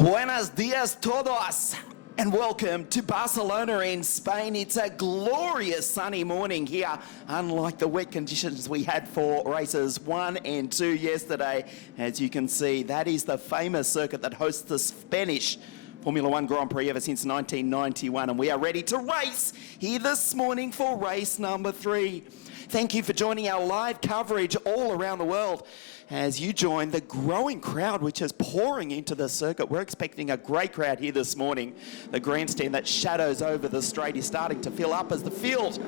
Buenos dias todos and welcome to Barcelona in Spain. It's a glorious sunny morning here, unlike the wet conditions we had for races 1 and 2 yesterday. As you can see, that is the famous circuit that hosts the Spanish Formula One Grand Prix ever since 1991, and we are ready to race here this morning for race number 3. Thank you for joining our live coverage all around the world as you join the growing crowd which is pouring into the circuit. We're expecting a great crowd here this morning. The grandstand that shadows over the straight is starting to fill up as the field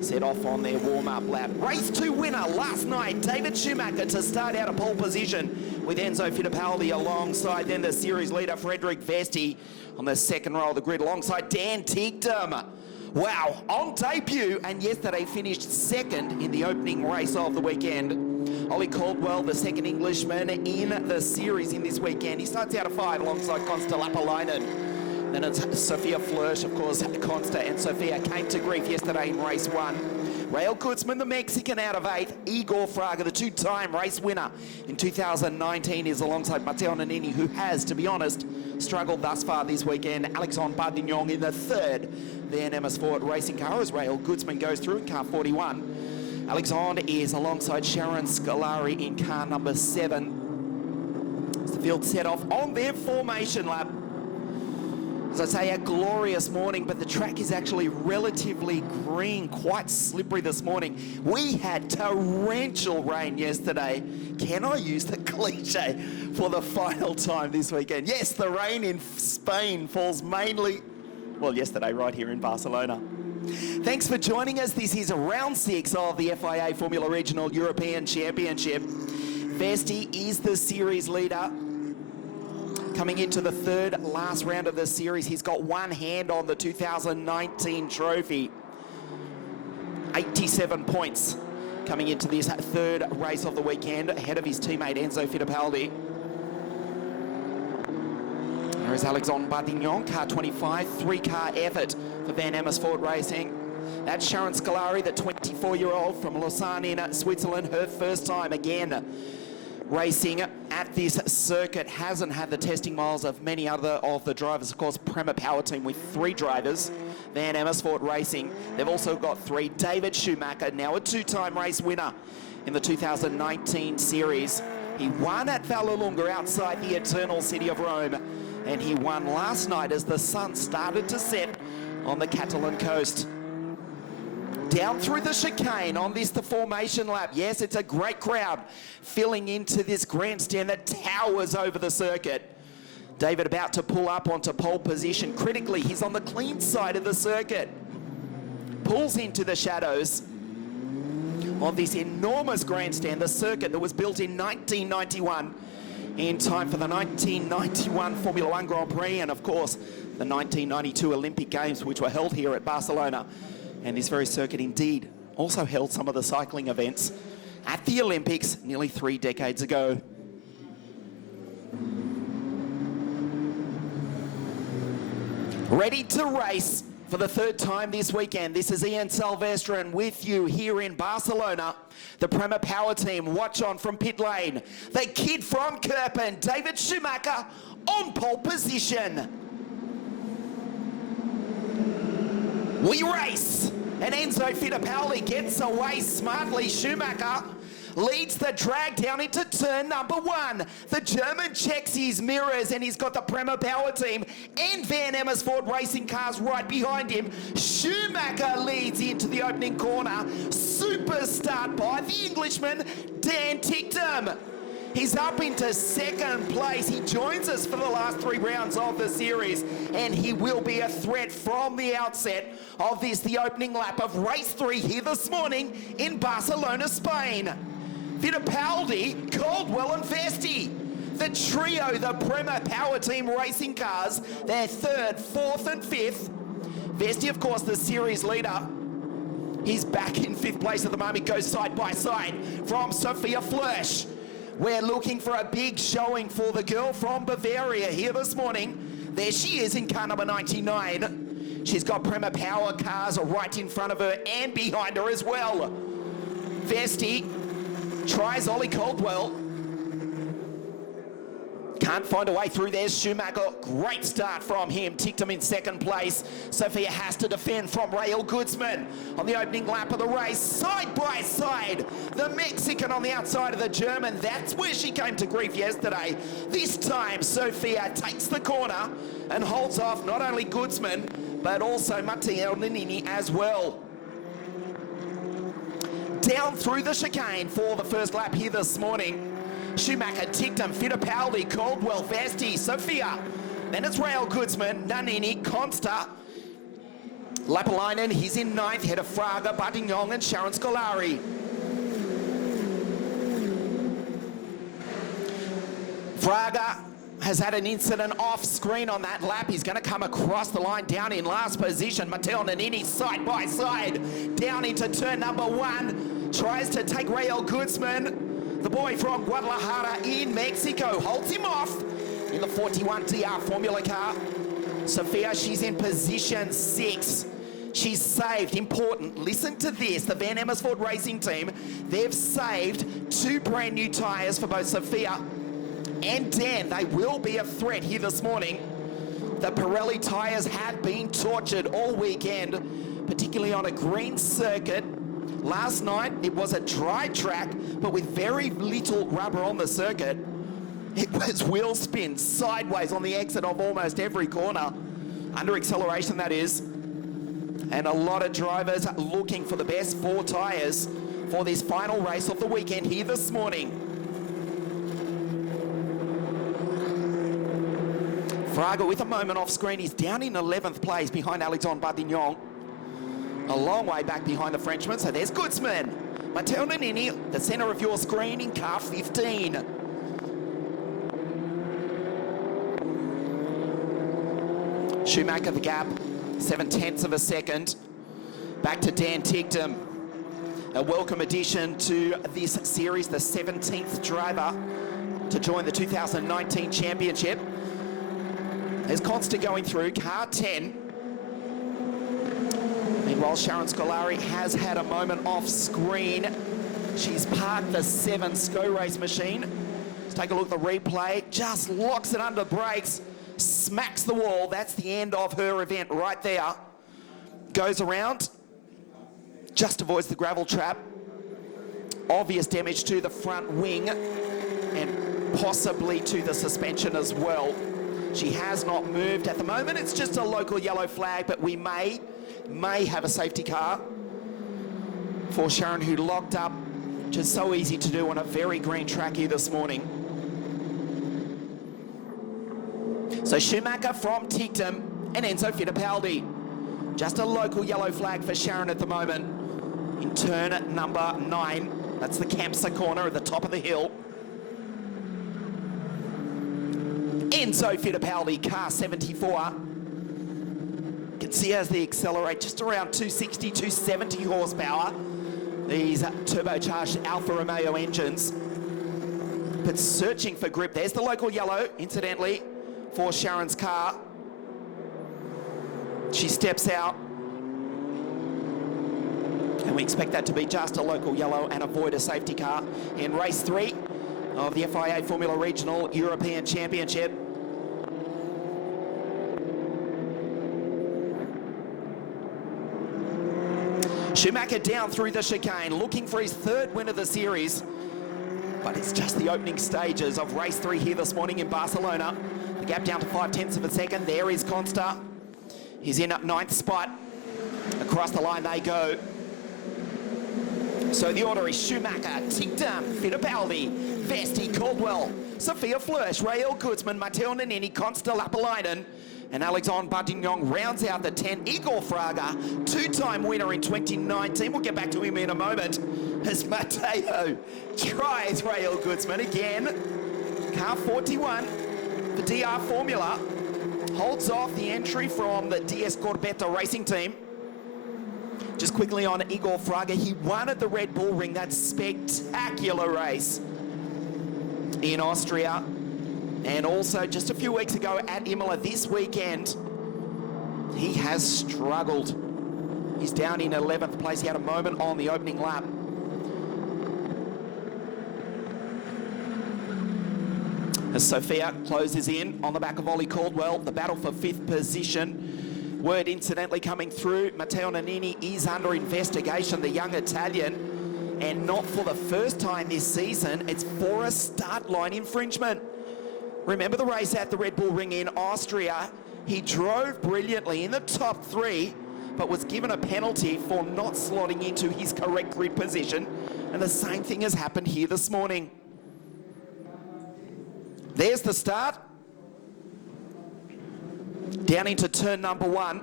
set off on their warm-up lap. Race 2 winner last night, David Schumacher, to start out a pole position with Enzo Fittipaldi alongside then the series leader Frederik Vesti on the second row of the grid alongside Dan Ticktum. Wow, on debut, and yesterday finished second in the opening race of the weekend. Ollie Caldwell, the second Englishman in the series in this weekend. He starts out at 5 alongside Consta Lapalainen. Then it's Sophia Flörsch, of course. Consta and Sophia came to grief yesterday in race 1. Rael Kurtzman, the Mexican, out of 8. Igor Fraga, the two-time race winner in 2019, is alongside Matteo Nannini, who has, to be honest, struggled thus far this weekend. Alexandre Bardignon in the third VNM Sport racing car as Rael Kurtzman goes through in car 41. Alexandre is alongside Sharon Scolari in car number 7. As the field set off on their formation lap. As I say, a glorious morning, but the track is actually relatively green, quite slippery this morning. We had torrential rain yesterday. Can I use the cliche for the final time this weekend? Yes, the rain in Spain falls mainly, well, yesterday right here in Barcelona. Thanks for joining us. This is round 6 of the FIA Formula Regional European Championship. Vesti is the series leader. Coming into the third last round of the series, he's got one hand on the 2019 trophy. 87 points coming into this third race of the weekend, ahead of his teammate Enzo Fittipaldi. There is Alexandre Bardignon, car 25, 3-car effort for Van Amersfoort Racing. That's Sharon Scolari, the 24-year-old from Lausanne in Switzerland, her first time again racing at this circuit. Hasn't had the testing miles of many other of the drivers. Of course, Prema Power Team with 3 drivers. Van Amersfoort Racing, they've also got 3. David Schumacher, now a 2-time race winner in the 2019 series. He won at Vallelunga outside the eternal city of Rome, and he won last night as the sun started to set on the Catalan coast. Down through the chicane on this, the formation lap. Yes, it's a great crowd filling into this grandstand that towers over the circuit. David about to pull up onto pole position. Critically, he's on the clean side of the circuit. Pulls into the shadows of this enormous grandstand, the circuit that was built in 1991 in time for the 1991 Formula One Grand Prix and, of course, the 1992 Olympic Games, which were held here at Barcelona. And this very circuit indeed also held some of the cycling events at the Olympics nearly 3 decades ago. Ready to race for the third time this weekend. This is Ian Silvestrin with you here in Barcelona. The Prema Power Team, watch on from pit lane. The kid from Kerpen, David Schumacher, on pole position. We race, and Enzo Fittipaldi gets away smartly. Schumacher leads the drag down into turn number 1. The German checks his mirrors, and he's got the Prema Power Team and Van Amersfoort Racing cars right behind him. Schumacher leads into the opening corner. Super start by the Englishman, Dan Ticktum. He's up into second place. He joins us for the last 3 rounds of the series, and he will be a threat from the outset of this, the opening lap of race 3 here this morning in Barcelona, Spain. Fittipaldi, Caldwell and Vesti. The trio, the Prema Power Team racing cars, they're 3rd, 4th and 5th. Vesti, of course, the series leader. He's back in 5th place at the moment, goes side by side from Sophia Flörsch. We're looking for a big showing for the girl from Bavaria here this morning. There she is in car number 99. She's got Prema Power cars right in front of her and behind her as well. Vesti tries Ollie Caldwell. Can't find a way through. There's Schumacher. Great start from him. Ticked him in second place. Sophia has to defend from Rael Goodsman on the opening lap of the race. Side by side. The Mexican on the outside of the German. That's where she came to grief yesterday. This time, Sophia takes the corner and holds off not only Goodsman, but also Matteo Nannini as well. Down through the chicane for the first lap here this morning. Schumacher, Ticktum, Fittipaldi, Caldwell, Vasti, Sophia. Then it's Rael Goodsman, Nannini, Consta. Lapalainen, he's in ninth, ahead of Fraga, Badignon and Sharon Scolari. Fraga has had an incident off screen on that lap. He's going to come across the line down in last position. Matteo Nannini side by side down into turn number one. Tries to take Rael Goodsman. The boy from Guadalajara in Mexico holds him off in the 41 TR Formula car. Sophia, she's in position 6. She's saved, important, listen to this, the Van Amersfoort Racing Team, they've saved 2 brand new tyres for both Sophia and Dan. They will be a threat here this morning. The Pirelli tyres have been tortured all weekend, particularly on a green circuit. Last night, it was a dry track, but with very little rubber on the circuit. It was wheel spin sideways on the exit of almost every corner. Under acceleration, that is. And a lot of drivers looking for the best 4 tyres for this final race of the weekend here this morning. Fraga with a moment off screen. He's down in 11th place behind Alexandre Badignon. A long way back behind the Frenchman. So there's Goodsman. Matteo Nannini, the centre of your screen in car 15. Schumacher the gap, 7/10 of a second. Back to Dan Ticktum. A welcome addition to this series, the 17th driver to join the 2019 championship. There's Consta going through, car 10. Meanwhile, Sharon Scolari has had a moment off screen. She's parked the 7 SCO race machine. Let's take a look at the replay. Just locks it under brakes, smacks the wall. That's the end of her event right there. Goes around, just avoids the gravel trap. Obvious damage to the front wing and possibly to the suspension as well. She has not moved at the moment. It's just a local yellow flag, but we may have a safety car for Sharon, who locked up. Just so easy to do on a very green track here this morning. So Schumacher from Ticktum and Enzo Fittipaldi. Just a local yellow flag for Sharon at the moment in turn number 9. That's the Campsa corner at the top of the hill. Enzo Fittipaldi, car 74. You can see as they accelerate just around 260, 270 horsepower. These turbocharged Alfa Romeo engines. But searching for grip. There's the local yellow, incidentally, for Sharon's car. She steps out. And we expect that to be just a local yellow and avoid a safety car in race 3 of the FIA Formula Regional European Championship. Schumacher down through the chicane, looking for his 3rd win of the series. But it's just the opening stages of race 3 here this morning in Barcelona. The gap down to 5/10 of a second. There is Consta. He's in at 9th spot. Across the line they go. So the order is Schumacher, Ticktum, Fittipaldi, Vesti, Caldwell, Sophia Flörsch, Rael Goodsman, Matteo Nannini, Consta Lapalainen, and Alexandre Badignon rounds out the 10. Igor Fraga, 2-time winner in 2019. We'll get back to him in a moment as Matteo tries Rael Goodsman again. Car 41 for DR Formula holds off the entry from the DS Corbetta Racing Team. Just quickly on Igor Fraga, he won at the Red Bull Ring, that spectacular race in Austria. And also just a few weeks ago at Imola this weekend, he has struggled. He's down in 11th place. He had a moment on the opening lap. As Sophia closes in on the back of Ollie Caldwell, the battle for 5th position. Word incidentally coming through, Matteo Nannini is under investigation, the young Italian, and not for the first time this season, it's for a start line infringement. Remember the race at the Red Bull Ring in Austria? He drove brilliantly in the top 3, but was given a penalty for not slotting into his correct grid position, and the same thing has happened here this morning. There's the start. Down into turn number 1.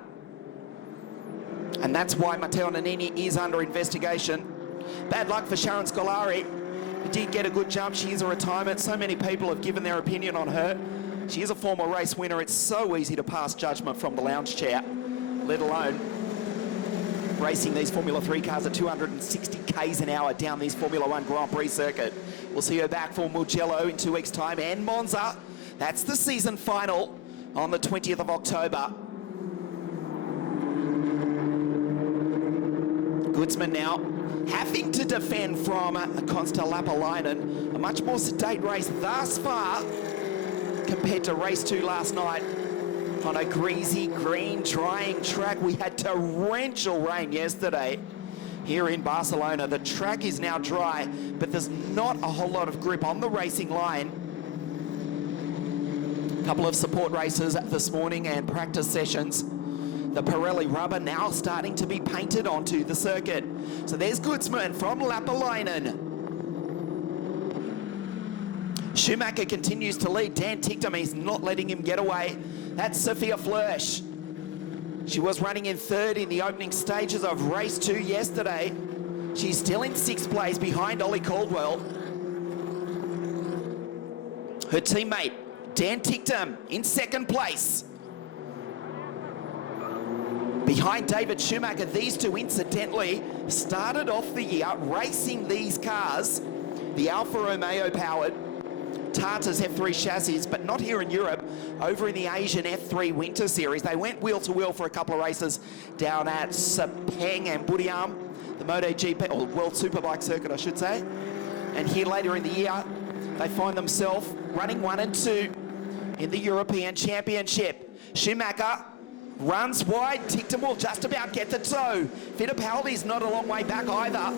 And that's why Matteo Nannini is under investigation. Bad luck for Sharon Scolari. He did get a good jump. She is a retirement. So many people have given their opinion on her. She is a former race winner. It's so easy to pass judgment from the lounge chair, let alone racing these Formula 3 cars at 260 k's an hour down these Formula 1 Grand Prix circuit. We'll see her back for Mugello in 2 weeks' time, and Monza. That's the season final on the 20th of October. Goodsman now having to defend from Konsta Lapalainen. A much more sedate race thus far compared to race 2 last night. On a greasy, green, drying track. We had torrential rain yesterday here in Barcelona. The track is now dry, but there's not a whole lot of grip on the racing line. A couple of support races this morning and practice sessions. The Pirelli rubber now starting to be painted onto the circuit. So there's Goodsman from Lapalainen. Schumacher continues to lead. Dan Ticktum, he's not letting him get away. That's Sophia Flörsch. She was running in 3rd in the opening stages of race 2 yesterday. She's still in 6th place behind Ollie Caldwell. Her teammate, Dan Ticktum, in 2nd place. Behind David Schumacher, these two incidentally started off the year racing these cars, the Alfa Romeo powered Tata's F3 chassis, but not here in Europe, over in the Asian F3 Winter Series. They went wheel to wheel for a couple of races down at Sepang and Buriram, the MotoGP, or World Superbike circuit, I should say. And here later in the year, they find themselves running 1 and 2 in the European Championship. Schumacher runs wide. Ticktum will just about get the toe. Fittipaldi's not a long way back either,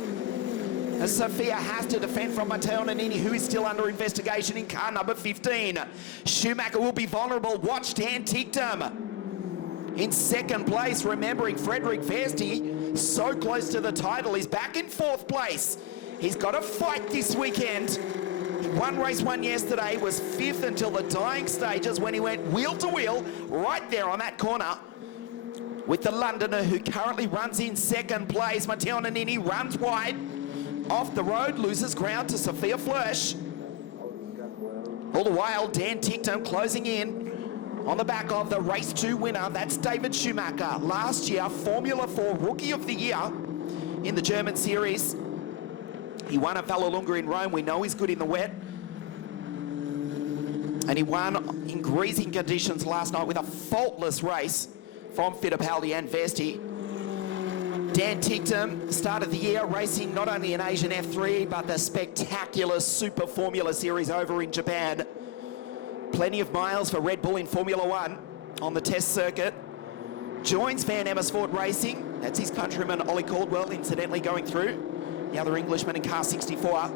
as Sophia has to defend from Matteo Nannini, who is still under investigation in car number 15. Schumacher will be vulnerable. Watch Dan Ticktum in 2nd place, remembering Frederick Vesti, so close to the title. He's back in 4th place. He's got a fight this weekend. He won race 1 yesterday, was 5th until the dying stages when he went wheel to wheel right there on that corner with the Londoner, who currently runs in 2nd place. Matteo Nannini runs wide. Off the road, loses ground to Sophia Flörsch. All the while, Dan Ticktum closing in on the back of the race 2 winner. That's David Schumacher. Last year, Formula 4 Rookie of the Year in the German series. He won at Vallelunga in Rome. We know he's good in the wet. And he won in greasing conditions last night with a faultless race from Fittipaldi and Vesti. Dan Ticktum started the year racing not only in Asian F3, but the spectacular Super Formula Series over in Japan. Plenty of miles for Red Bull in Formula 1 on the test circuit. Joins Van Amersfoort Racing. That's his countryman Ollie Caldwell, incidentally, going through. The other Englishman in car 64.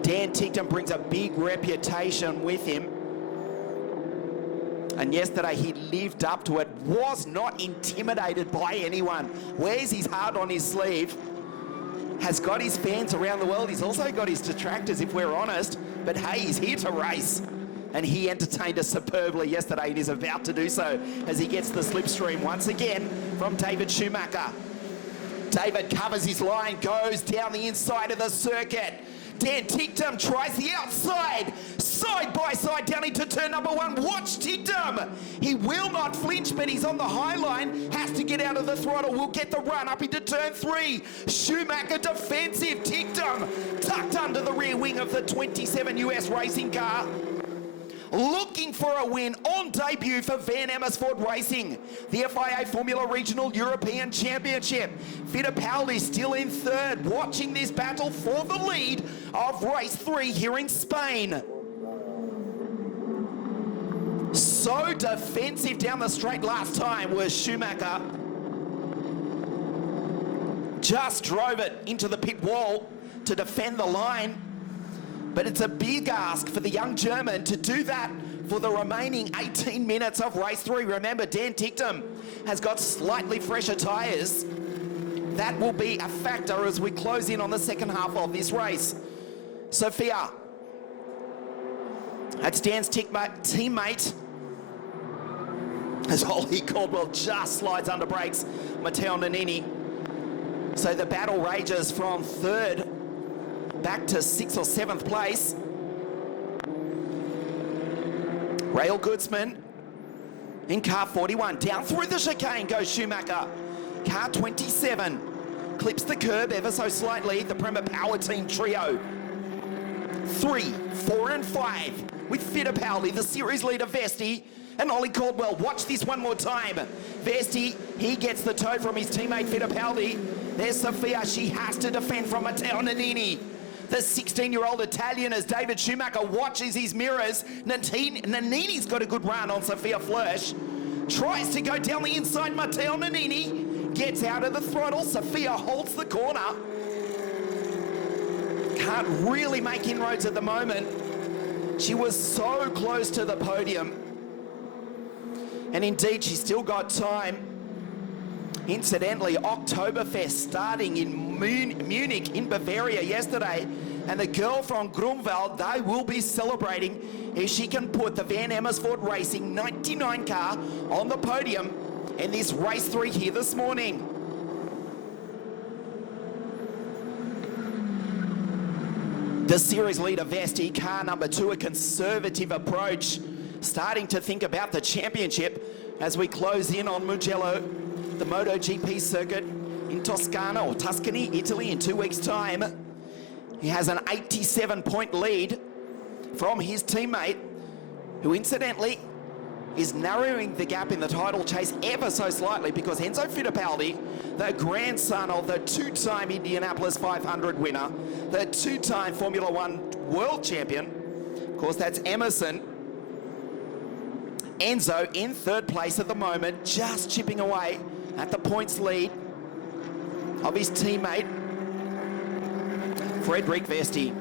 Dan Ticktum brings a big reputation with him. And yesterday he lived up to it, was not intimidated by anyone. Wears his heart on his sleeve. Has got his fans around the world. He's also got his detractors, if we're honest. But hey, he's here to race. And he entertained us superbly yesterday and is about to do so as he gets the slipstream once again from David Schumacher. David covers his line, goes down the inside of the circuit. Dan Ticktum tries the outside, side by side down into turn number 1. Watch Ticktum. He will not flinch, but he's on the high line. Has to get out of the throttle. Will get the run up into turn 3. Schumacher defensive. Ticktum tucked under the rear wing of the 27 US racing car. Looking for a win on debut for Van Amersfoort Racing. The FIA Formula Regional European Championship. Fittipaldi still in 3rd, watching this battle for the lead of race 3 here in Spain. So defensive down the straight last time was Schumacher. Just drove it into the pit wall to defend the line. But it's a big ask for the young German to do that for the remaining 18 minutes of race 3. Remember, Dan Tichtum has got slightly fresher tyres. That will be a factor as we close in on the second half of this race. Sophia, that's Dan's teammate. As Ollie Caldwell just slides under brakes, Matteo Nannini. So the battle rages from 3rd back to 6th or 7th place. Rail Goodsman in car 41. Down through the chicane goes Schumacher. Car 27 clips the curb ever so slightly. The Prema Power Team trio. 3, 4 and 5 with Fittipaldi, the series leader Vesti, and Ollie Caldwell. Watch this one more time. Vesti, he gets the tow from his teammate Fittipaldi. There's Sophia, she has to defend from Matteo Nannini. The 16-year-old Italian, as David Schumacher watches his mirrors. Nannini's got a good run on Sophia Flörsch. Tries to go down the inside. Matteo Nannini gets out of the throttle. Sophia holds the corner. Can't really make inroads at the moment. She was so close to the podium. And indeed, she's still got time. Incidentally, Oktoberfest starting in Munich in Bavaria yesterday, and the girl from Grunwald, they will be celebrating if she can put the Van Amersfoort Racing 99 car on the podium in this race 3 here this morning. The series leader Vesti, car number 2, a conservative approach, starting to think about the championship as we close in on Mugello, the MotoGP circuit in Toscana or Tuscany, Italy in 2 weeks' time. He has an 87-point lead from his teammate, who incidentally is narrowing the gap in the title chase ever so slightly, because Enzo Fittipaldi, the grandson of the 2-time Indianapolis 500 winner, the 2-time Formula One world champion, of course that's Emerson. Enzo in 3rd place at the moment, just chipping away at the points lead of his teammate, Frederic Vesti.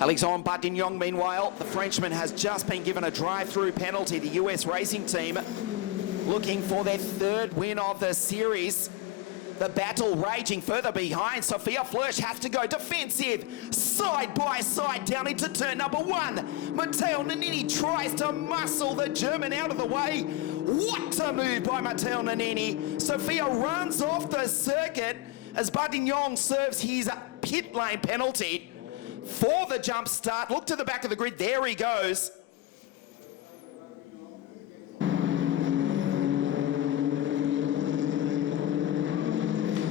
Alexandre Bartignon, meanwhile, the Frenchman has just been given a drive-through penalty. The US racing team looking for their 3rd win of the series. The battle raging further behind. Sophia Flörsch has to go defensive, side by side down into turn number 1. Matteo Nannini tries to muscle the German out of the way. What a move by Matteo Nannini. Sophia runs off the circuit as Bartignon serves his pit lane penalty for the jump start. Look to the back of the grid, there he goes.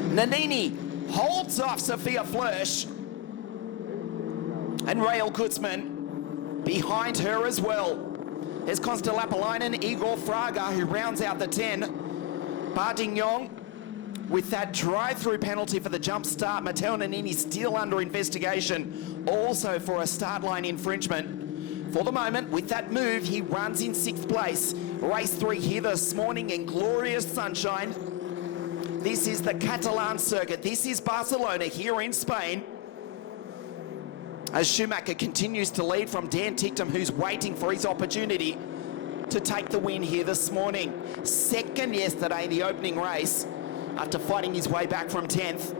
Nannini holds off Sophia Flörsch, and Rael Kutzmann behind her as well. There's Konsta Lapalainen, Igor Fraga, who rounds out the 10. Bartignon with that drive-through penalty for the jump start. Matteo Nannini still under investigation, also for a start line infringement. For the moment, with that move, he runs in 6th place. Race 3 here this morning in glorious sunshine. This is the Catalan circuit. This is Barcelona here in Spain. As Schumacher continues to lead from Dan Tichtum, who's waiting for his opportunity to take the win here this morning. 2nd yesterday in the opening race after fighting his way back from 10th.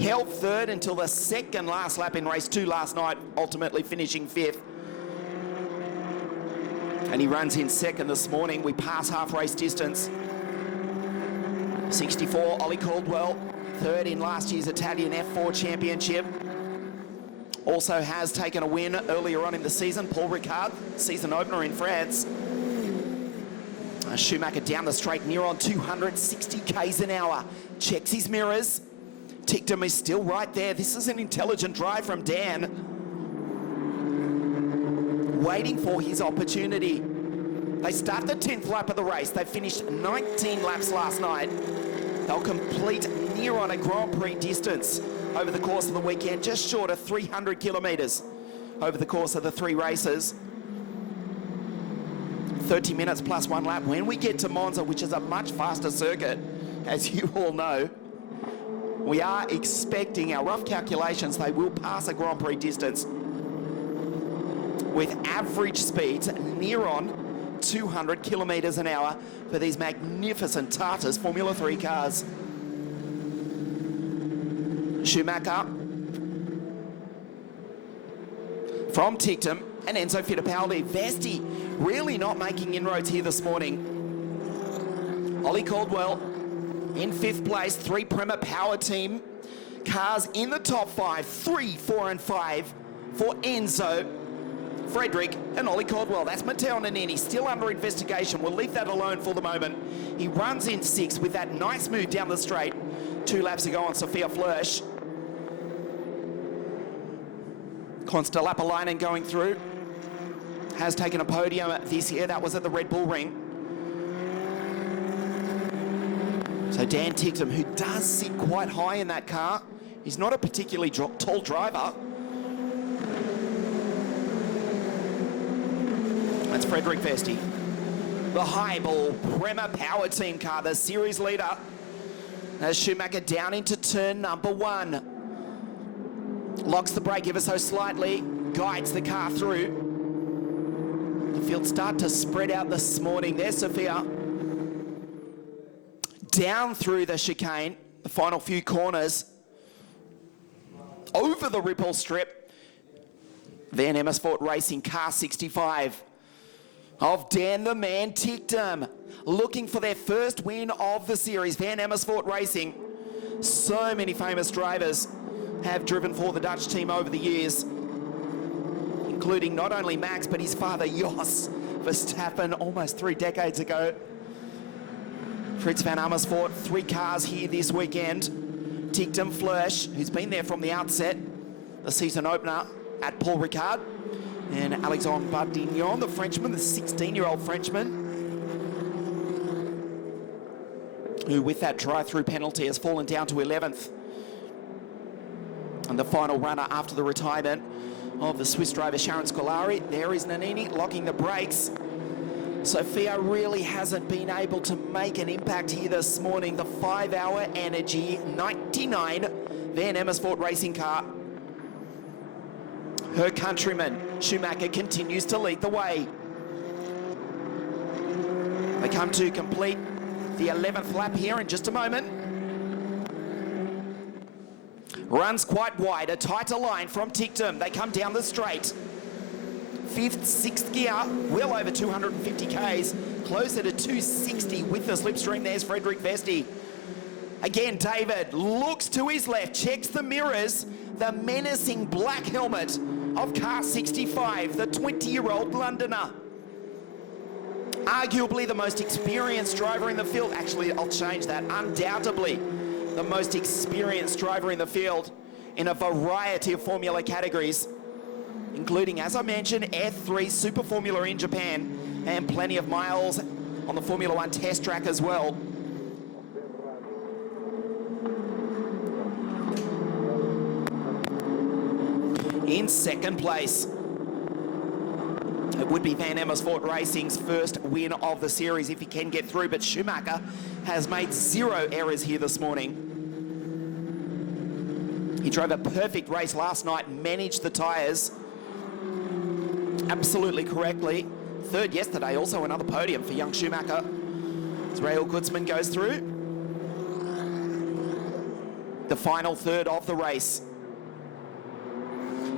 Held 3rd until the 2nd last lap in race 2 last night, ultimately finishing 5th. And he runs in 2nd this morning. We pass half race distance. 64, Ollie Caldwell, 3rd in last year's Italian F4 Championship. Also has taken a win earlier on in the season. Paul Ricard, season opener in France. Schumacher down the straight, near on 260 k's an hour. Checks his mirrors. Tichtum is still right there. This is an intelligent drive from Dan. Waiting for his opportunity. They start the 10th lap of the race. They finished 19 laps last night. They'll complete near on a Grand Prix distance over the course of the weekend, just short of 300 kilometres. over the course of the 3 races. 30 minutes plus 1 lap. When we get to Monza, which is a much faster circuit, as you all know, we are expecting, our rough calculations, they will pass a Grand Prix distance with average speeds near on 200 kilometres an hour for these magnificent Tartas Formula 3 cars. Schumacher from Tictum and Enzo Fittipaldi. Vesti really not making inroads here this morning. Ollie Caldwell in 5th place, 3 Prema Power Team cars in the top 5, 3, 4 and 5 for Enzo, Frederick and Ollie Caldwell. That's Matteo Nannini still under investigation. We'll leave that alone for the moment. He runs in 6th with that nice move down the straight 2 laps ago on Sophia Flörsch. Konsta-Lapalainen going through. Has taken a podium this year. That was at the Red Bull Ring. So Dan Tictum, who does sit quite high in that car. He's not a particularly tall driver. That's Frederick Vesti. The Highball Prema Power Team car, the series leader. As Schumacher down into turn number 1. Locks the brake ever so slightly, guides the car through. The field start to spread out this morning. There's Sophia. Down through the chicane, the final few corners. Over the ripple strip. Van Amersfoort Racing car 65 of Dan the Man Tictum, looking for their first win of the series. Van Amersfoort Racing. So many famous drivers have driven for the Dutch team over the years, including not only Max, but his father Jos Verstappen almost 3 decades ago. Fritz van Amersfoort, 3 cars here this weekend. Tictum Flörsch, who's been there from the outset, the season opener at Paul Ricard. And Alexandre Bardignon, the Frenchman, the 16-year-old Frenchman, who with that drive-through penalty has fallen down to 11th. And the final runner after the retirement of the Swiss driver Sharon Scolari. There is Nannini locking the brakes. Sophia really hasn't been able to make an impact here this morning. The 5-hour Energy 99 Van Amersfoort Racing car. Her countryman Schumacher continues to lead the way. They come to complete the 11th lap here in just a moment. Runs quite wide, a tighter line from Tictum. They come down the straight. 5th, 6th gear, well over 250 Ks, closer to 260 with the slipstream. There's Frederick Vesti. Again, David looks to his left, checks the mirrors, the menacing black helmet of car 65, the 20-year-old Londoner. Arguably the most experienced driver in the field. Actually, I'll change that. Undoubtedly the most experienced driver in the field in a variety of Formula categories, including, as I mentioned, F3 Super Formula in Japan and plenty of miles on the Formula 1 test track as well. In 2nd place, it would be Van Amersfoort Racing's first win of the series if he can get through, but Schumacher has made 0 errors here this morning. He drove a perfect race last night, managed the tyres absolutely correctly. 3rd yesterday, also another podium for young Schumacher. As Raul Gutzman goes through the final 3rd of the race.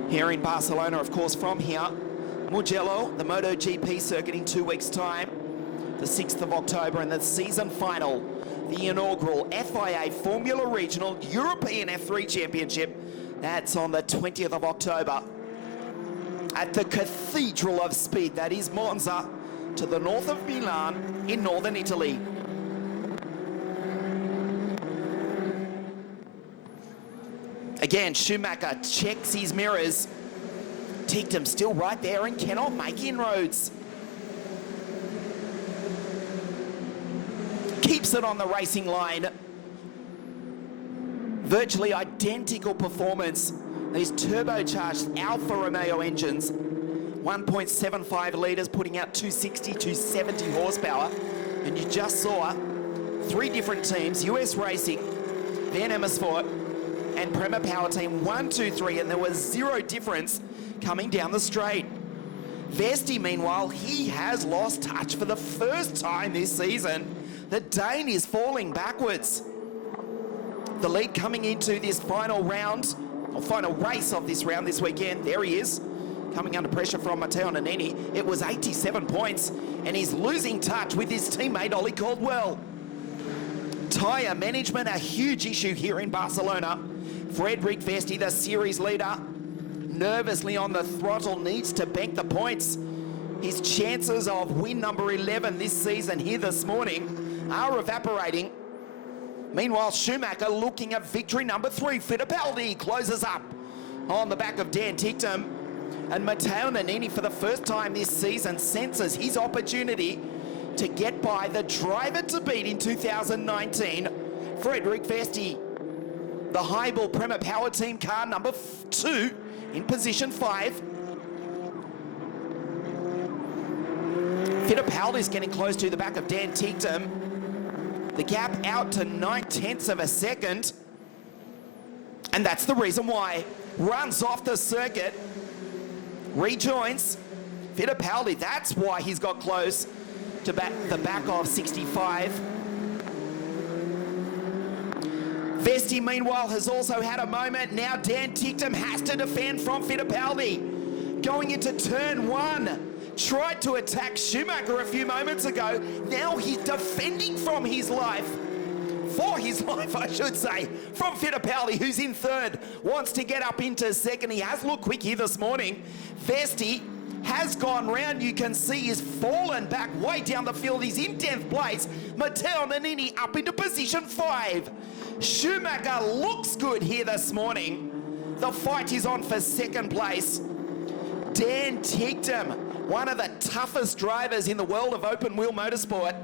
Here in Barcelona, of course, from here, Mugello, the MotoGP circuit in 2 weeks' time, the 6th of October, and the season final, the inaugural FIA Formula Regional European F3 Championship. That's on the 20th of October at the Cathedral of Speed, that is Monza, to the north of Milan in northern Italy. Again, Schumacher checks his mirrors. Tictum still right there and cannot make inroads. Keeps it on the racing line. Virtually identical performance These turbocharged Alfa Romeo engines, 1.75 litres, putting out 260, 270 horsepower. And you just saw 3 different teams, US Racing, Van Amersfoort, and Prema Power Team, 1, 2, 3, and there was 0 difference coming down the straight. Vesti, meanwhile, he has lost touch for the first time this season. The Dane is falling backwards. The lead coming into this final round, or final race of this round this weekend. There he is, coming under pressure from Matteo Nannini. It was 87 points, and he's losing touch with his teammate Ollie Caldwell. Tyre management, a huge issue here in Barcelona. Frederick Vesti, the series leader, nervously on the throttle, needs to bank the points. His chances of win number 11 this season here this morning are evaporating. Meanwhile, Schumacher looking at victory number 3. Fittipaldi closes up on the back of Dan Ticktum. And Matteo Nannini, for the first time this season, senses his opportunity to get by the driver to beat in 2019, Frederick Vesti. The Highball Prema Power Team car number 2 in position 5. Fittipaldi's getting close to the back of Dan Ticktum. The gap out to 9/10 of a second. And that's the reason why. Runs off the circuit, rejoins Fittipaldi. That's why he's got close to the back of 65. Vesti, meanwhile, has also had a moment. Now Dan Ticktum has to defend from Fittipaldi. Going into turn 1. Tried to attack Schumacher a few moments ago. Now he's defending from his life. For his life, I should say. From Fittipaldi, who's in 3rd. Wants to get up into 2nd. He has looked quick here this morning. Vesti has gone round. You can see he's fallen back way down the field. He's in 10th place. Matteo Nannini up into position 5. Schumacher looks good here this morning. The fight is on for 2nd place. Dan Ticktum, one of the toughest drivers in the world of open wheel motorsport,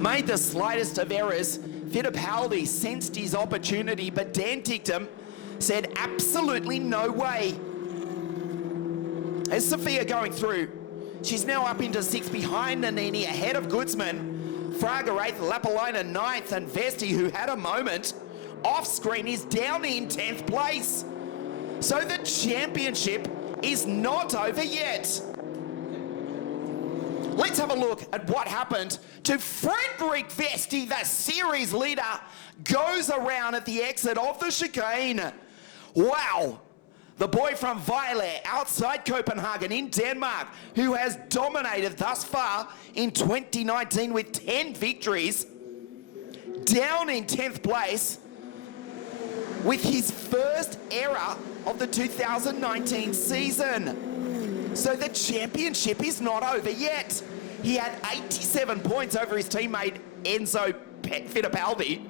made the slightest of errors. Fittipaldi sensed his opportunity, but Dan Ticktum said absolutely no way. As Sophia going through, she's now up into 6th behind Nannini, ahead of Goodsman. Fraga 8th, Lapalina 9th, and Vesti, who had a moment off screen, is down in 10th place. So the championship is not over yet. Let's have a look at what happened to Frederick Vesti, the series leader, goes around at the exit of the chicane. Wow. The boy from Vejle, outside Copenhagen in Denmark, who has dominated thus far in 2019 with 10 victories, down in 10th place with his first error of the 2019 season. So the championship is not over yet. He had 87 points over his teammate Enzo Fittipaldi.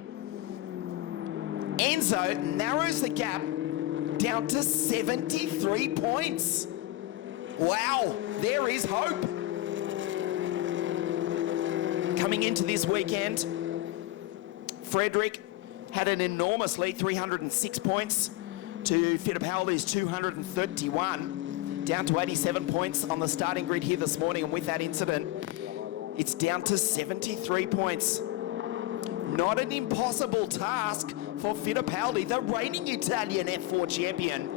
Enzo narrows the gap down to 73 points. Wow, there is hope. Coming into this weekend, Frederick had an enormous lead, 306 points to Fittipaldi's 231, down to 87 points on the starting grid here this morning, and with that incident, it's down to 73 points. Not an impossible task for Fittipaldi, the reigning Italian F4 champion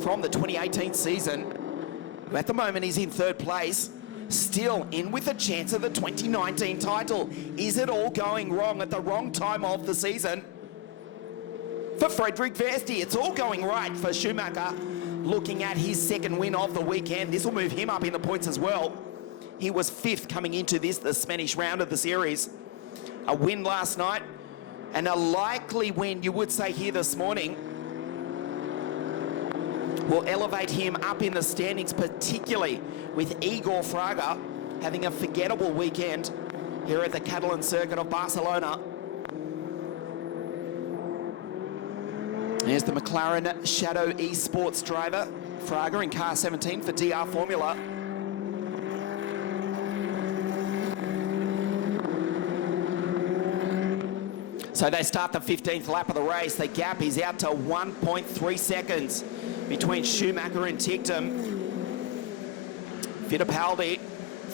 from the 2018 season, who at the moment is in 3rd place, still in with a chance of the 2019 title. Is it all going wrong at the wrong time of the season? For Frederick Vesti, it's all going right for Schumacher. Looking at his 2nd win of the weekend, this will move him up in the points as well. He was 5th coming into the Spanish round of the series. A win last night, and a likely win, you would say, here this morning, will elevate him up in the standings, particularly with Igor Fraga having a forgettable weekend here at the Catalan circuit of Barcelona. There's the McLaren Shadow Esports driver, Fraga in car 17 for DR Formula. So they start the 15th lap of the race. The gap is out to 1.3 seconds between Schumacher and Ticktum. Fittipaldi,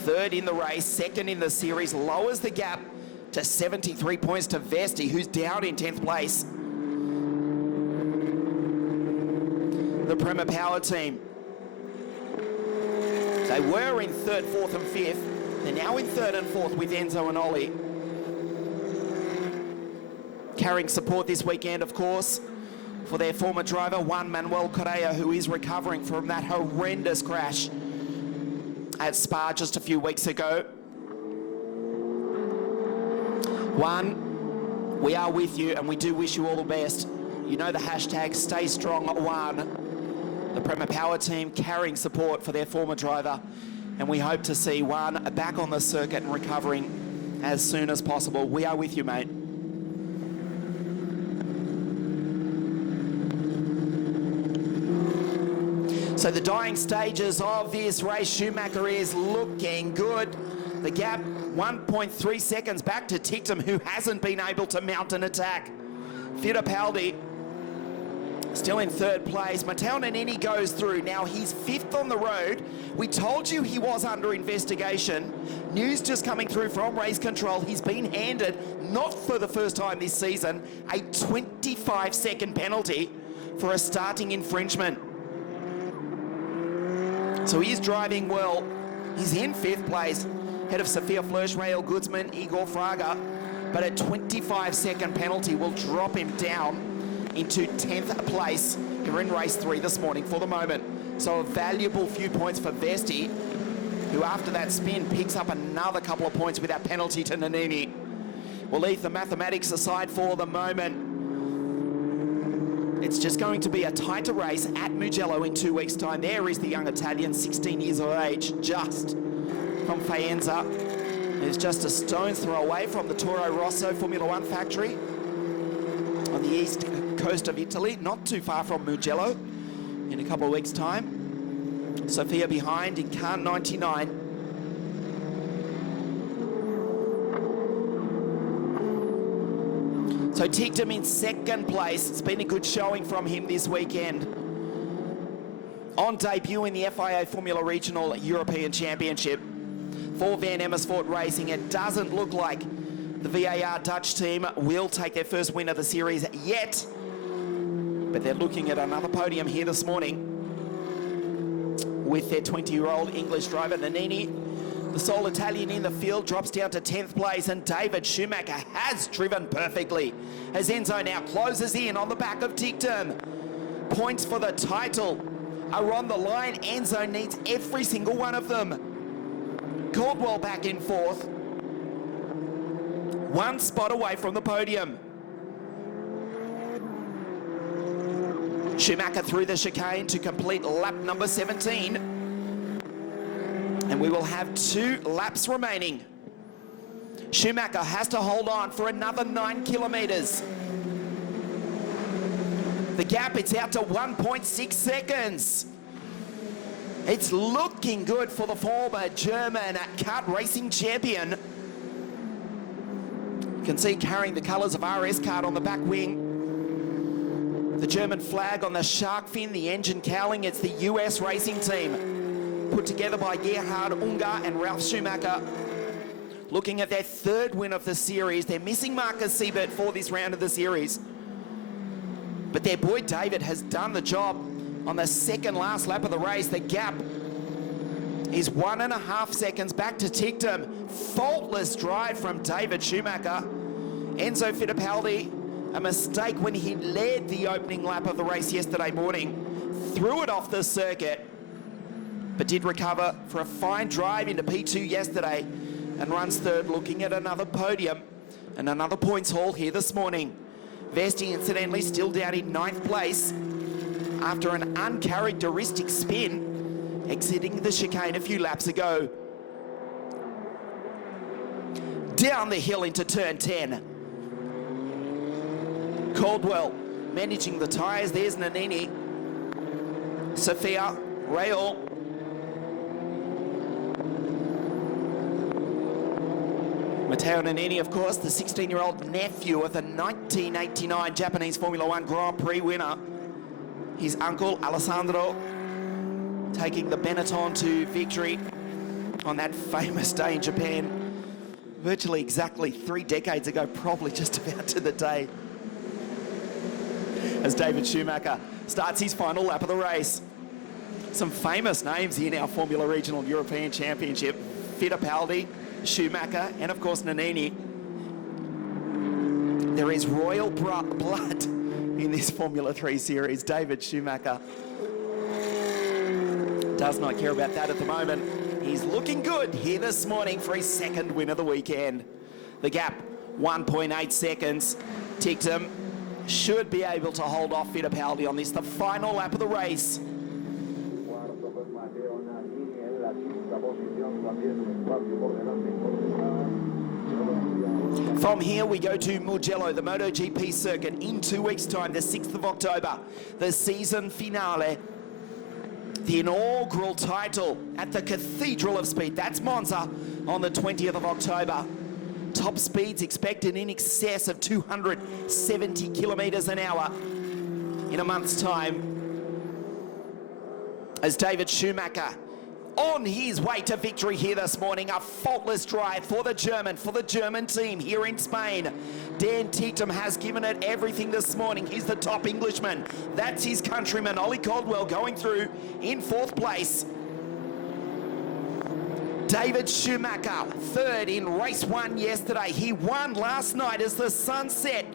third in the race, second in the series, lowers the gap to 73 points to Vesti, who's down in 10th place. The Prema Power team. They were in third, fourth and fifth. They're now in third and fourth with Enzo and Ollie. Carrying support this weekend, of course, for their former driver, Juan Manuel Correa, who is recovering from that horrendous crash at Spa just a few weeks ago. Juan, we are with you and we do wish you all the best. You know the hashtag Stay Strong Juan. The Prema Power team carrying support for their former driver, and we hope to see Juan back on the circuit and recovering as soon as possible. We are with you, mate. So the dying stages of this race, Schumacher is looking good. The gap, 1.3 seconds back to Ticktum, who hasn't been able to mount an attack. Fittipaldi still in third place. Matteo Nannini goes through. Now he's fifth on the road. We told you he was under investigation. News just coming through from race control. He's been handed, not for the first time this season, a 25-second penalty for a starting infringement. So he's driving well. He's in fifth place, ahead of Sofia Flörsch, Rael Guzman, Igor Fraga. But a 25-second penalty will drop him down into 10th place here in race 3 this morning for the moment. So a valuable few points for Vesti, who after that spin picks up another couple of points with that penalty to Nannini. We'll leave the mathematics aside for the moment. It's just going to be a tighter race at Mugello in 2 weeks' time. There is the young Italian, 16 years of age, just from Faenza. It's just a stone's throw away from the Toro Rosso Formula One factory on the east coast of Italy, not too far from Mugello in a couple of weeks' time. Sofia behind in car 99. So Ticktum in second place. It's been a good showing from him this weekend. On debut in the FIA Formula Regional European Championship for Van Amersfoort Racing, it doesn't look like the VAR Dutch team will take their first win of the series yet, but they're looking at another podium here this morning with their 20-year-old English driver, Nannini. The sole Italian in the field drops down to 10th place, and David Schumacher has driven perfectly as Enzo now closes in on the back of Ticktum. Points for the title are on the line. Enzo needs every single one of them. Caldwell back in fourth. One spot away from the podium. Schumacher through the chicane to complete lap number 17. And we will have 2 laps remaining. Schumacher has to hold on for another 9 kilometers. The gap, it's out to 1.6 seconds. It's looking good for the former German kart racing champion. You can see carrying the colours of RS Kart on the back wing. The German flag on the shark fin, the engine cowling. It's the US racing team, put together by Gerhard Unger and Ralf Schumacher. Looking at their 3rd win of the series. They're missing Marcus Siebert for this round of the series, but their boy David has done the job on the 2nd last lap of the race. The gap is 1.5 seconds back to Ticktum. Faultless drive from David Schumacher. Enzo Fittipaldi, a mistake when he led the opening lap of the race yesterday morning. Threw it off the circuit, but did recover for a fine drive into P2 yesterday and runs 3rd, looking at another podium and another points haul here this morning. Vesti, incidentally, still down in 9th place after an uncharacteristic spin exiting the chicane a few laps ago. Down the hill into turn 10. Caldwell managing the tyres. There's Nannini. Sofia, Rail. Matteo Nannini, of course, the 16-year-old nephew of the 1989 Japanese Formula One Grand Prix winner. His uncle, Alessandro, taking the Benetton to victory on that famous day in Japan, virtually exactly 3 decades ago, probably just about to the day, as David Schumacher starts his final lap of the race. Some famous names in our Formula Regional European Championship: Fittipaldi, Schumacher, and of course Nannini. There is royal blood in this Formula 3 series. David Schumacher does not care about that at the moment. He's looking good here this morning for his second win of the weekend. The gap, 1.8 seconds. Tictum should be able to hold off Fittipaldi on this, the final lap of the race. From here we go to Mugello, the MotoGP circuit, in 2 weeks' time, the 6th of October, the season finale. The inaugural title at the Cathedral of Speed. That's Monza on the 20th of October. Top speeds expected in excess of 270 kilometres an hour in a month's time, as David Schumacher on his way to victory here this morning. A faultless drive for the German team here in Spain. Dan Tictum has given it everything this morning. He's the top Englishman. That's his countryman, Ollie Caldwell, going through in 4th place. David Schumacher, 3rd in race 1 yesterday. He won last night as the sun set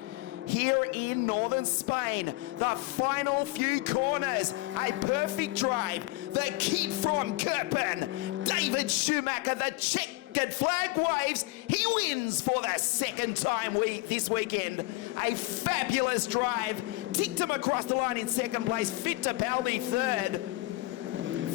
here in northern Spain. The final few corners, a perfect drive. The kid from Kirpen, David Schumacher, the checkered flag waves. He wins for the 2nd time this weekend. A fabulous drive. Tictum across the line in 2nd place. Fittipaldi 3rd.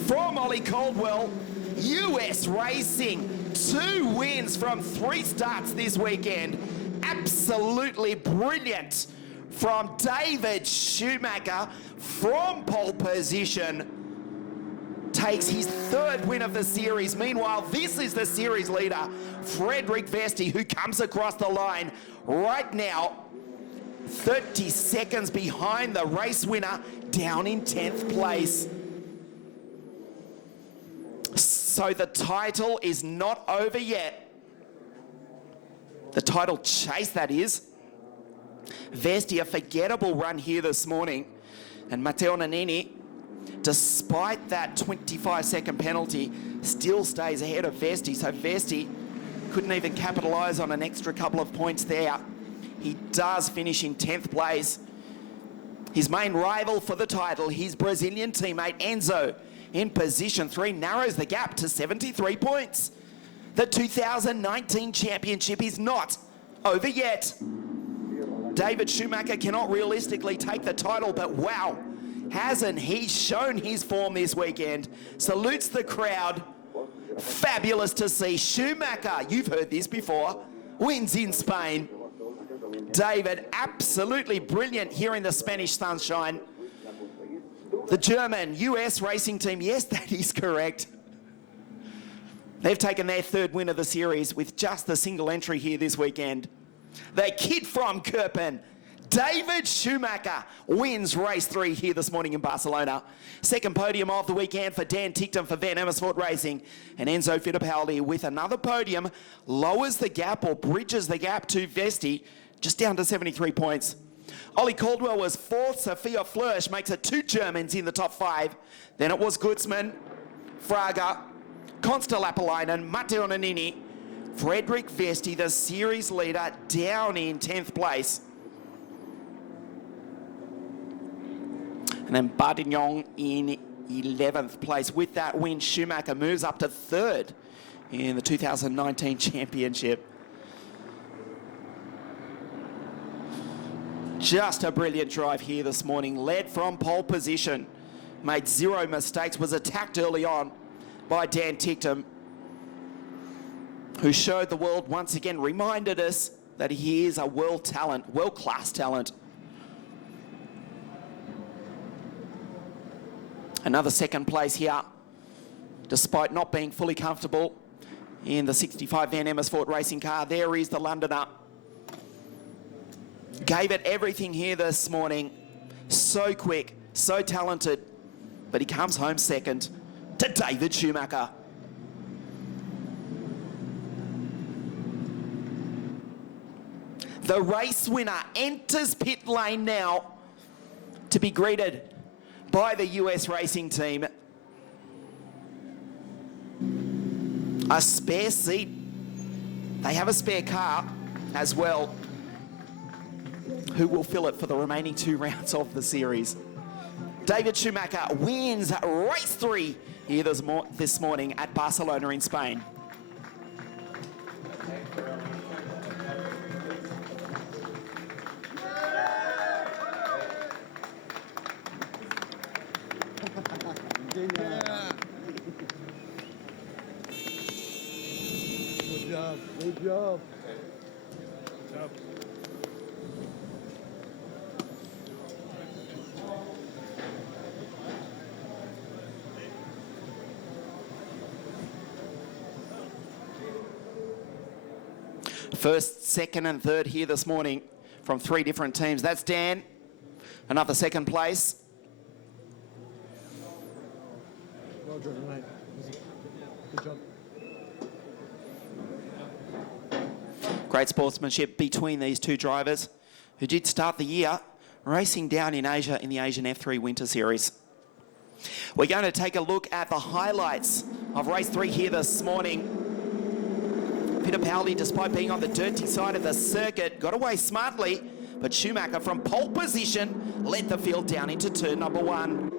From Ollie Caldwell, US Racing, 2 wins from 3 starts this weekend. Absolutely brilliant from David Schumacher from pole position. Takes his 3rd win of the series. Meanwhile, this is the series leader, Frederik Vesti, who comes across the line right now, 30 seconds behind the race winner, down in 10th place. So the title is not over yet. The title chase, that is. Vesti, a forgettable run here this morning. And Matteo Nannini, despite that 25-second penalty, still stays ahead of Vesti. So Vesti couldn't even capitalise on an extra couple of points there. He does finish in 10th place. His main rival for the title, his Brazilian teammate Enzo, in position 3, narrows the gap to 73 points. The 2019 championship is not over yet. David Schumacher cannot realistically take the title, but wow, hasn't he shown his form this weekend? Salutes the crowd. Fabulous to see. Schumacher, you've heard this before, wins in Spain. David, absolutely brilliant here in the Spanish sunshine. The German US racing team, yes, that is correct. They've taken their 3rd win of the series with just the single entry here this weekend. The kid from Kirpen, David Schumacher, wins race 3 here this morning in Barcelona. 2nd podium of the weekend for Dan Tictum for Van Amersfoort Racing. And Enzo Fittipaldi with another podium lowers the gap or bridges the gap to Vesti, just down to 73 points. Ollie Caldwell was 4th. Sophia Flörsch makes it 2 Germans in the top 5. Then it was Gutzmann, Fraga, Konsta-Lappalainen, Matteo Nannini, Frederik Vesti, the series leader, down in 10th place. And then Bardignon in 11th place. With that win, Schumacher moves up to 3rd in the 2019 championship. Just a brilliant drive here this morning. Led from pole position. Made 0 mistakes. Was attacked early on by Dan Tictum, who showed the world once again, reminded us that he is a world-class talent. Another 2nd place here, despite not being fully comfortable. in the 65 Van Amersfoort racing car. There is the Londoner. Gave it everything here this morning. So quick, so talented, but he comes home second to David Schumacher. The race winner enters pit lane now to be greeted by the US racing team. A spare seat. They have a spare car as well. Who will fill it for the remaining 2 rounds of the series? David Schumacher wins race 3 here this morning at Barcelona in Spain. Good job. First, second and third here this morning from 3 different teams. That's Dan, another second place. Well driven, mate. Good job. Great sportsmanship between these 2 drivers who did start the year racing down in Asia in the Asian F3 Winter Series. We're going to take a look at the highlights of race 3 here this morning. Fittipaldi, despite being on the dirty side of the circuit, got away smartly, but Schumacher from pole position led the field down into turn number 1.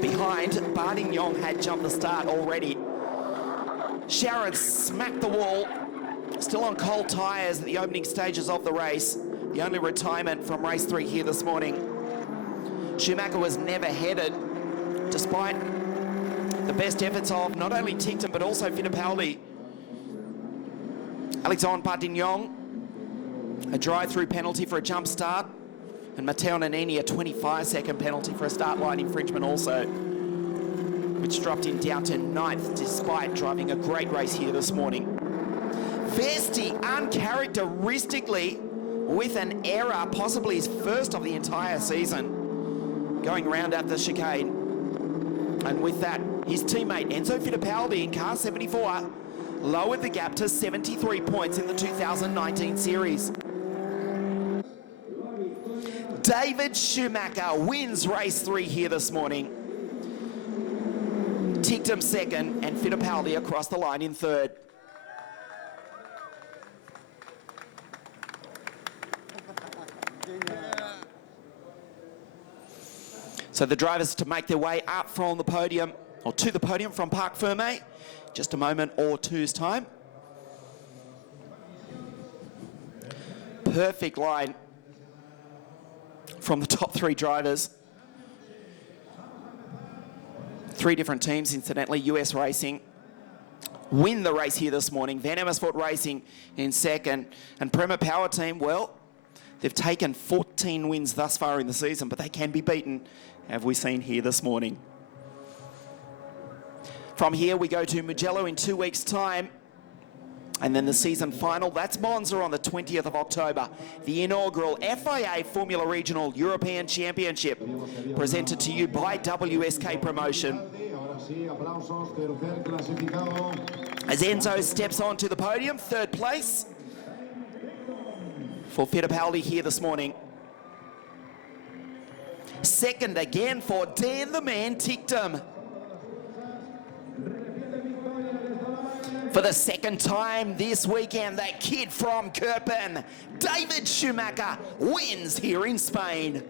Behind, Bardignon had jumped the start already. Sharon smacked the wall, still on cold tyres at the opening stages of the race. The only retirement from race 3 here this morning. Schumacher was never headed, despite the best efforts of not only Ticton but also Fittipaldi. Alexandre Bardignon, a drive-through penalty for a jump start, and Matteo Nannini a 25-second penalty for a start line infringement also, which dropped him down to 9th despite driving a great race here this morning. Vesti, uncharacteristically, with an error, possibly his first of the entire season, going round at the chicane. And with that, his teammate Enzo Fittipaldi in car 74 lowered the gap to 73 points in the 2019 series. David Schumacher wins race 3 here this morning. Tictum second and Fittipaldi across the line in third. So the drivers to make their way up from the podium, or to the podium from Parc Ferme, just a moment or two's time. Perfect line from the top 3 drivers. 3 different teams, incidentally. US Racing win the race here this morning. Van Amersfoort Racing in second. And Prema Power Team, well, they've taken 14 wins thus far in the season, but they can be beaten, have we seen here this morning. From here, we go to Mugello in 2 weeks' time. And then the season final, that's Monza on the 20th of October. The inaugural FIA Formula Regional European Championship, presented to you by WSK Promotion. As Enzo steps onto the podium, 3rd place for Fittipaldi here this morning. 2nd again for Dan the Man Tictum. For the 2nd time this weekend, that kid from Kirpen, David Schumacher, wins here in Spain.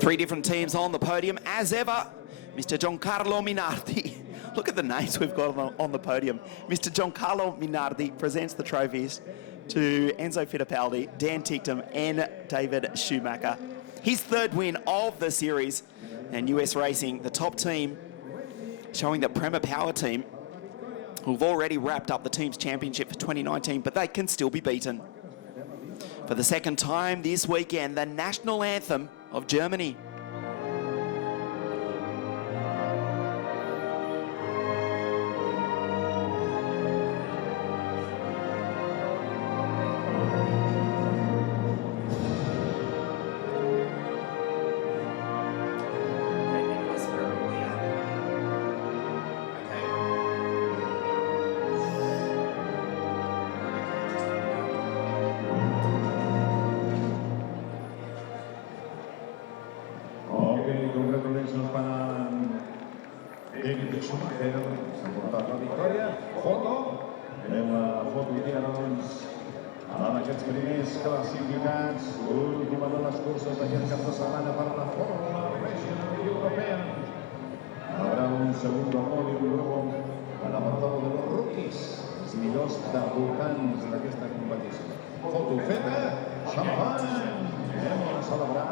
Three different teams on the podium, as ever. Mr. Giancarlo Minardi. Look at the names we've got on the podium. Mr. Giancarlo Minardi presents the trophies to Enzo Fittipaldi, Dan Tictum, and David Schumacher. His 3rd win of the series, and US Racing, the top team, showing that Prema Power Team who've already wrapped up the team's championship for 2019, but they can still be beaten. For the second time this weekend, the national anthem of Germany. Congratulations para David Schumacher, s'ha portat la victòria. Foto, la foto que doncs en aquests primers classificats, l'última de les curses d'aquest cap de setmana per la Fórmula Regional Europea. Habrá un segundo podio luego al apartado de los rookies, els millors debutants d'aquesta competició. Foto feta, xampany, anem a celebrar.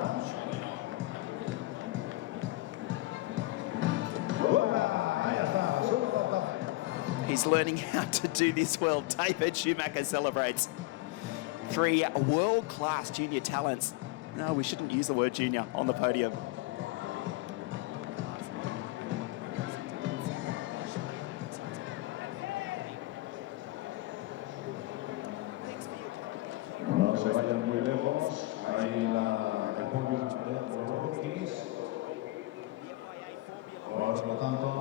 He's learning how to do this well. David Schumacher celebrates 3 world-class junior talents. No, we shouldn't use the word junior on the podium. No se vayan muy lejos. Ahí el podium de los rookies. Por lo tanto,